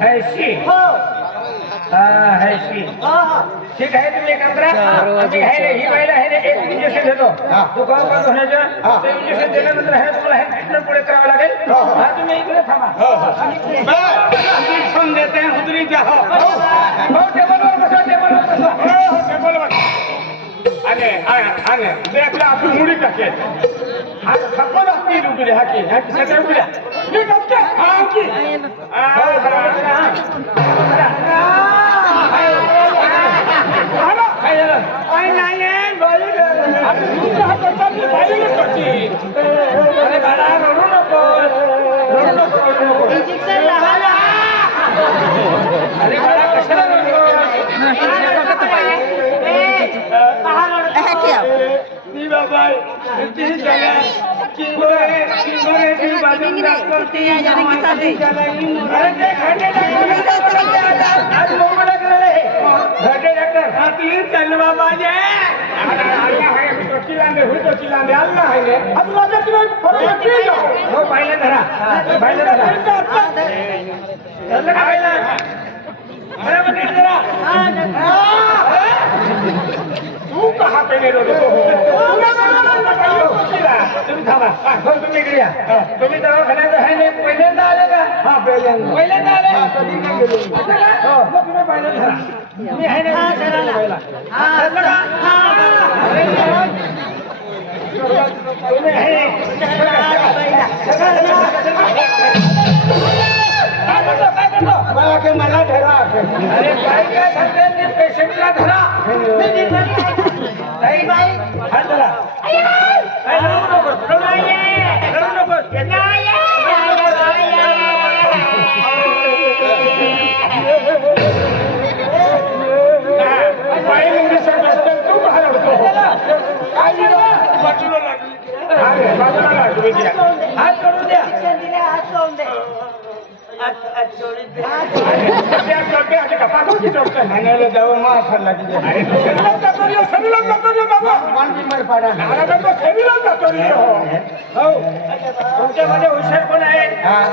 हो। हा हा हा। ठीक आहे तुम्ही एक काम करा. ही बाईला आहे ना एक इंजेक्शन देतो. बंद होण्याचं इंजेक्शन दिल्यानंतर आहे तुम्हाला हे ट्रीटमेंट पुढे करावं लागेल. हा तुम्ही इकडे थांबा. इंजेक्शन देते हैं. उतरी हो टेबलवर बसा टेबलवर बसा. ते आपल्या आपण मुडी टाकेल आणि सपोज आपली उभी हाकी. हाकी सगळ्या Bye-bye. हा घाटे डॉक्टर चलवा चिलांदे चिलांदे हो। धरा पाहिलं धरा। बरोबर धरा तू कहा पेले रो तुम्ही थांबा. हो तुम्ही इकडे या. तुम्ही दवाखान्यात आहे नाही पहिल्यांदा आले का? हा पहिल्यांदा. पहिल्यांदा आले? असं का? हो. मग तुम्ही पहिल्यांदा धरा. तुम्ही आहे ना पहिला. तुम्ही आहे काय काय मला काय धरा. अरे बाई काय सांगते पेशंटला धरा. ताई बाई. हात धरा. बाजूला लागली हात करून द्या. हात करून द्या. शिक्षण दिले हात लावून द्या. सांगायला जाऊन मग असायला तुमच्यामध्ये हुशार कोण आहे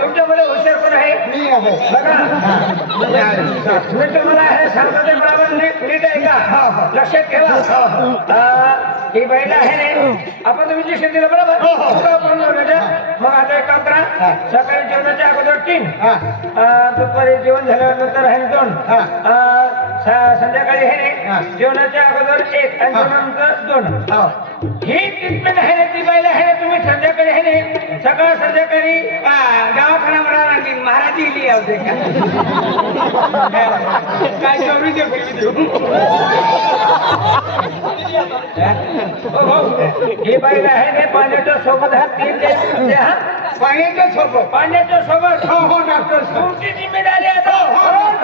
तुमच्यामध्ये हुशार कोण आहे मी आहे बघा मी तुम्हाला हे ही. बैल आहे आपण तुमची शेतीला बरोबर मग आता एक काम करा. सकाळी जेवणाच्या अगोदर तीन. दुपारी जेवण झाल्यानंतर ना दोन. संध्याकाळी नाही जेवणाच्या अगोदर एक आणि जेवणानंतर दोन. ही. ट्रीटमेंट आहे ना ती बाईला आहे ना तुम्ही संध्याकाळी आहे ना सकाळ संध्याकाळी आ, दवाखाना म्हणा लागली. महाराज इली होते काय चोरी दे फिरवी देऊ. ही? बाईला आहे ना पाण्याच्या सोबत हा तीन द्यायचे हा? पाण्याच्या सोबत. पाण्याच्या सोबत. हो हो डॉक्टर. तुमची जिम्मेदारी आहे तो.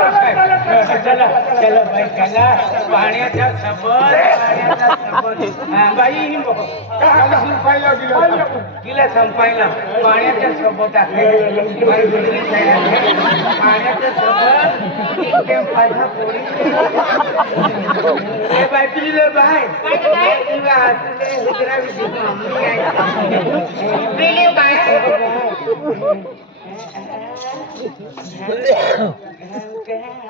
चला चला बाई चला। सोबत हा, बाई संपायला. तिला संपायला पाण्याच्या सोबत इतके माझ्या पोरी ए बाई पिले बाय तुला तुले हुजरा पिले बाय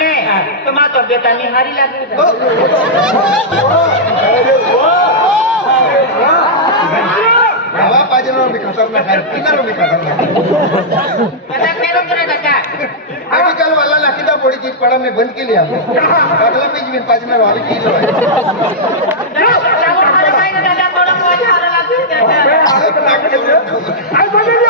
તમે તમાર તો બેટા ની હારી લાગે હવા પાજનો બી ખતરનાક હે કિનારો બી ખતરનાક पता करो करे काका मेडिकल वाला लकीदा बॉडी की पड़ा में बंद के लिए आपको अगला पेज में पाँच में वाली की जो है કાકા થોડો મોજ હારો લાગ્યો કાકા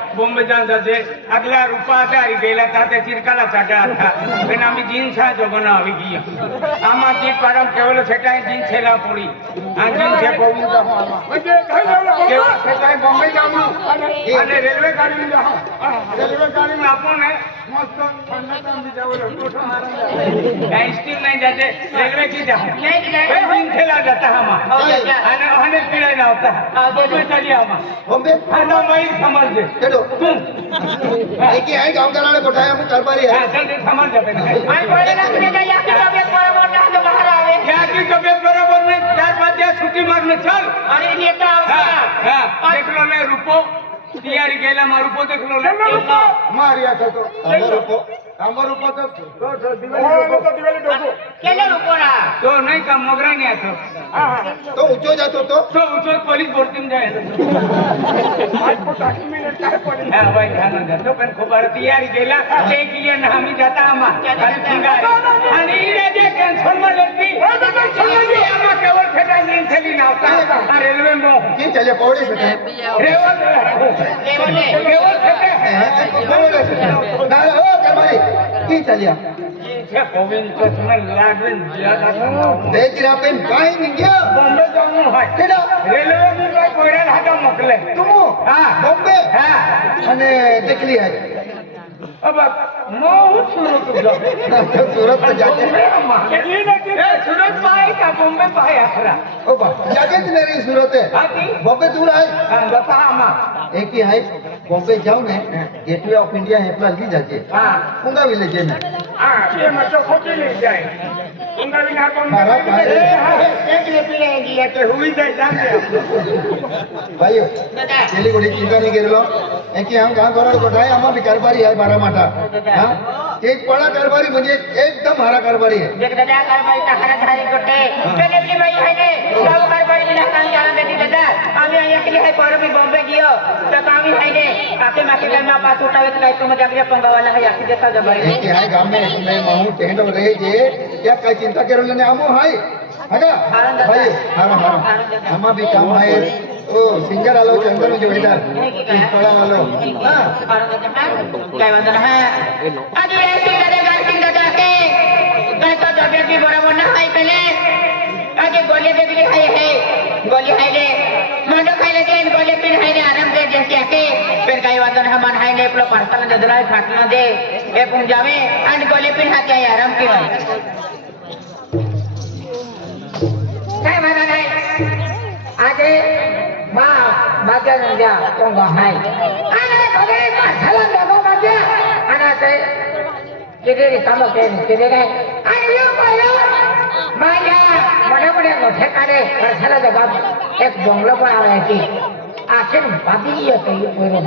बॉम्बेच्यान जाचे अगल्या रुपा आरी गेला था ते चिरकाला साठा था। पण आम्ही जीन्स हा जगना हवी गी आम्हा ती परम केवल सेटाय जीन्स हेला पडी आ जीन्स हे बॉम्बे जा हो आम्हा केवल बॉम्बे जा आम्हा आणि रेल्वे गाडी में जाओ। रेल्वे गाडी में आपण मस्त ठंडा काम भी जावलो দেখি আই গাঙ্গালারে পঠায় আমি কারবারি হ্যাঁ জলদি সামান যাবে না আই বলে না তুমি আমার রূপো তো તો નહીં કામ મગરા ને હતો તો ઊંચો જતો તો? તો ઊંચો પોલીસ બોર્ડિંગ જાય હા ભાઈ ધ્યાન જતો પણ ખબર તૈયારી ગયેલા. તે કિયા નામી જતા આમાં. અને ઈને જે ટેન્શનમાં લેતી આમાં કવર ફેટા નહીં થેલી ના આવતા આ રેલવે મો. કે ચાલે પવડી છે રેવલ રેવલ રેવલ ફેટે ના ઓ કમાઈ કી ચાલ્યા? સુરત સુરત તો જાતે એ સુરત ભાઈ કા? બોમ્બે ભાઈ આમાં એકી હાઈ બોમ્બે જાઓ ને ગેટવે ઓફ ઇન્ડિયા એટલા લઈ જજે. ઊંઘાવી લેજે ને હા એ મચો ખોટી લઈ મારા પાસે એક લેપી જાય જાને ભાઈઓ પેલી ગોળી ચિંતા નહીં કરેલો એ કે આમ કામ કરો બધાય આમાં બી કારભારી હે મારા માટે. હા? एक बड़ा कारोबारी म्हणजे एकदम हरा कारोबारी आहे दादा कारभारीचा खरंच हरी कुठे डिलिव्हरी बाई आहे ने सब कारभारी दिला काम चालत आहे दादा आम्ही ऐकले आहे पर मी बॉम्बे गियो तर आम्ही आहे ने काके माके का ना पाच उठावे काय तो मध्ये आपल्या पंगावाला आहे अशी देता जबाई के आहे गाम में मैं महू टेंडो रहे जे या काय चिंता करू ने आमो हाय हा का भाई हा हा आमा भी काम आहे ओ सिंगर आलो चंदन जो इधर पड़ा आलो हाँ काय म्हणतो ना आज ऐसी दादा गाड़ी दादा के मैं तो तबियत भी बराबर ना है पहले आज गोली दे दिली है है गोली है ले मंडो खाई ले देन गोली पिन है ने आराम दे जैसे आके फिर काय वादन हमान है ने प्लो पार्सल दे दलाई फाटना दे ए पुंजा में एंड गोली पिन हाके है आराम की काय मा baca dan dia tong bahai. Anak bagai masalah dah baca. Anak saya jadi sama kan jadi kan. Ayo kalau baca mana mana ngoceh kare masalah jawab ek bangla pun ada ki. Akhir babi iya tu iya pun.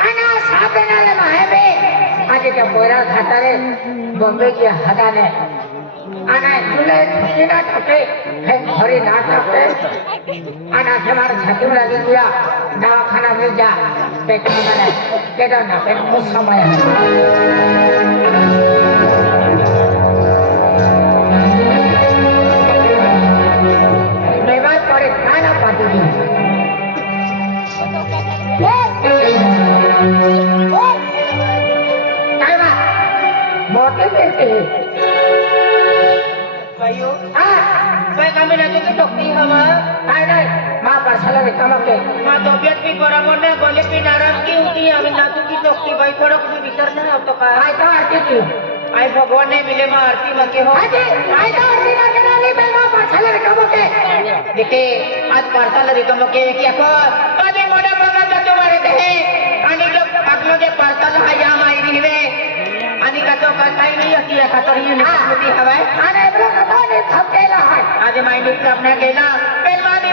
Anak sahaja nama hai be. Aje kau pura khatare Bombay ke hatane. આના ચૂલે ચૂલી ના થશે factory ના થશે આના તમારે છતું લાગી ગયા દવાખાના લઈ જા પેટમાં મને પેટો ના પેટમાં સમય Thank you. पासाला रिकामा के मा तब्येत भी बराबर नाही गले की नाराज़ की होती आम्ही नातू की टोकनी बाई थोडं कुणी विचार नाही होतो का काय तो आरती की आई भगवान ने मिले मा आरती बाके हो आजी आई तो आरती बाके नाही मैं मा पासाला रिकामा के देखे आज पासाला रिकामा के क्या को आधी मोठा बघा तर तुम्हारे देहे आणि जो आपलं जे पासाला हा या माई रिवे आणि का तो काही नाही होती का तरी होती हवाय आणि एवढं कथा नाही थकेला आहे आधी माइंड करण्या गेला पेन मामी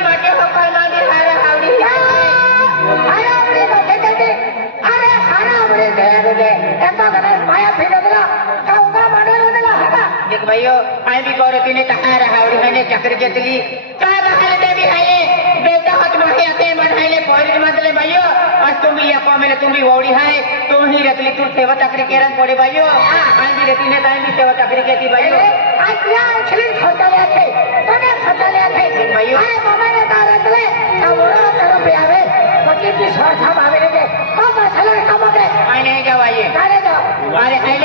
भाइयों आई भी औरती ने कहा रावड़ी मैंने चक्र घेतली काय बघायला ते हायले बेताहत माही आते मन हायले पोरीत मधले भाइयो और तुम ही अपा मेरे तुम भी वौड़ी हाय तुम ही रतली तू सेवा चक्र केरन पड़े भाइयो आई भी रती ने ताई भी सेवा चक्र केती भाइयो आज या छलिन खोटाले आथे तने खोटाले आथे भाइयो अरे मामा ने ता रतले ता ओरो तरो पे आवे पति की सरथा आवे रे ओ मसाला खाबो के आई नहीं जाओ आइए अरे जाओ अरे हायले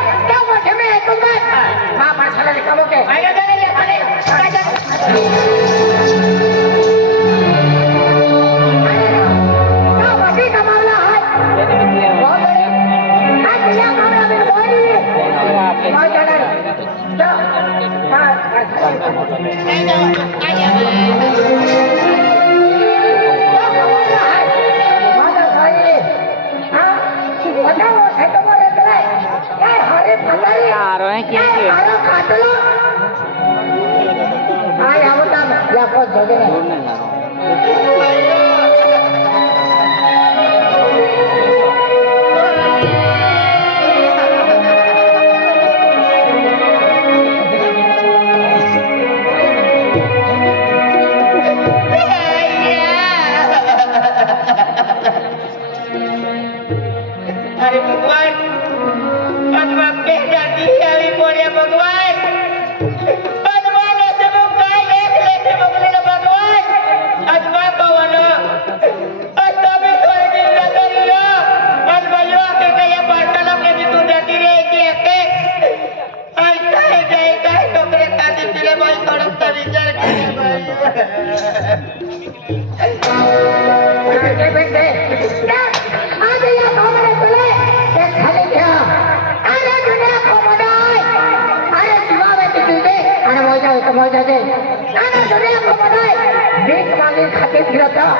હિરતા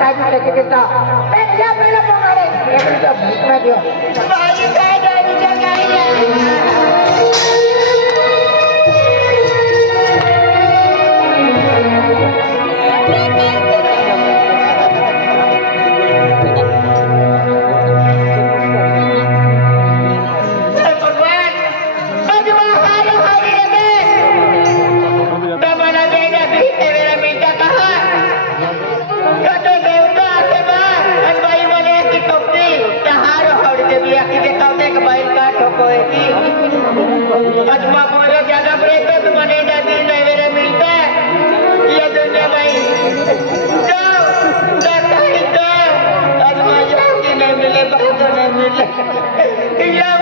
કાકા કે કેતા પેલા પેલા પમાડે એટલે ભૂખ ના દો Islam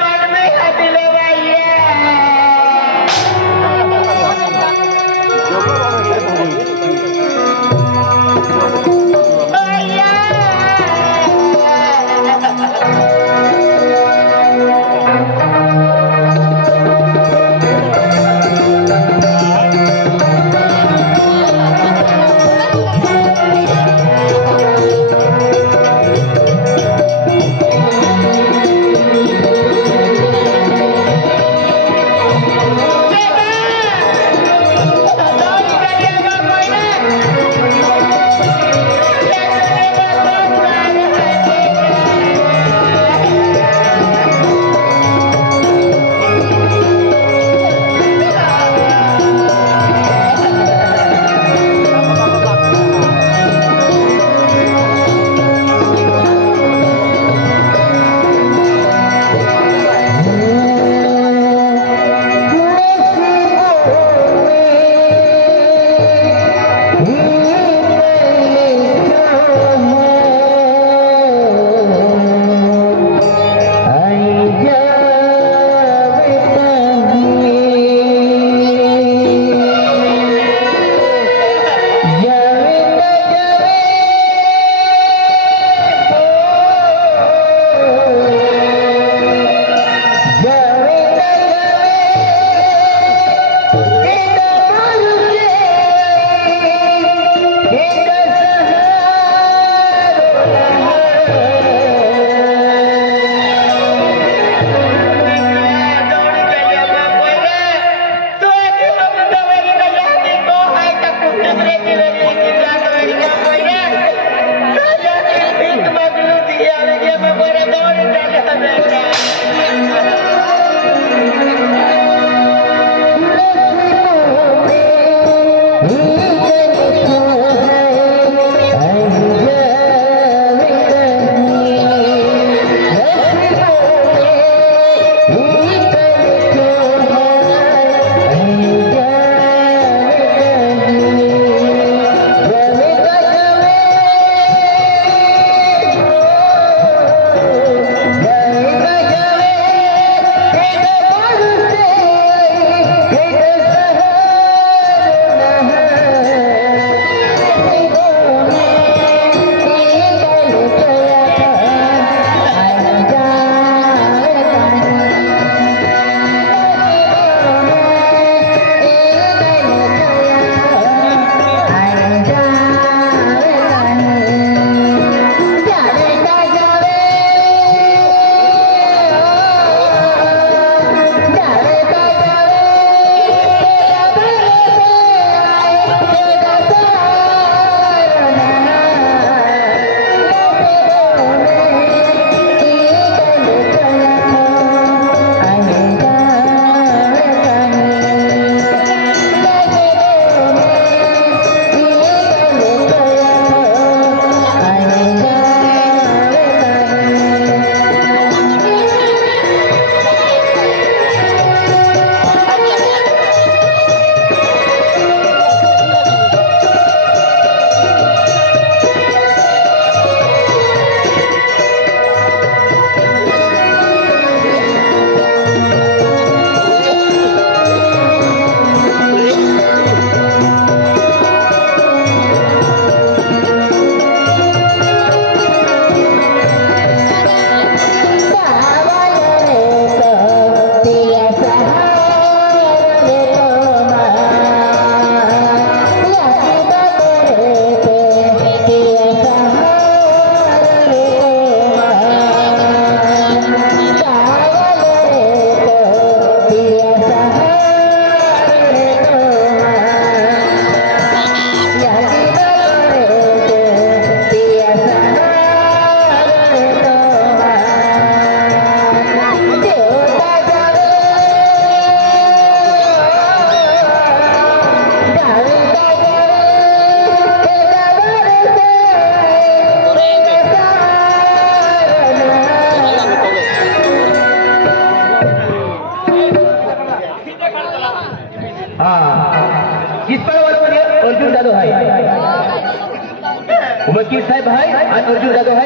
वकील साहब है और अर्जुन यादव है।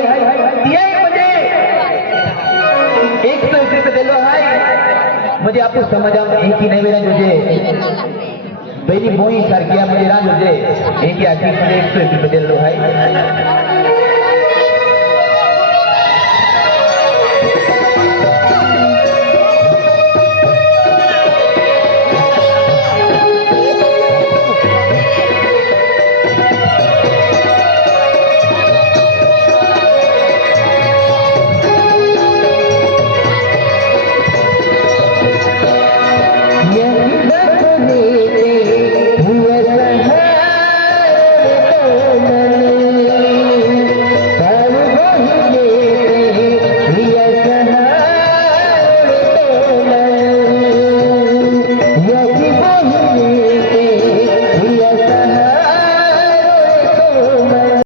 दिए मुझे एक तो सौ एक दे लो है। मुझे आपको समझ आ कि नहीं मेरा मुझे मेरी मोई सर किया मुझे राज मुझे एक तो ही आखिर मुझे एक सौ एक दे लो है।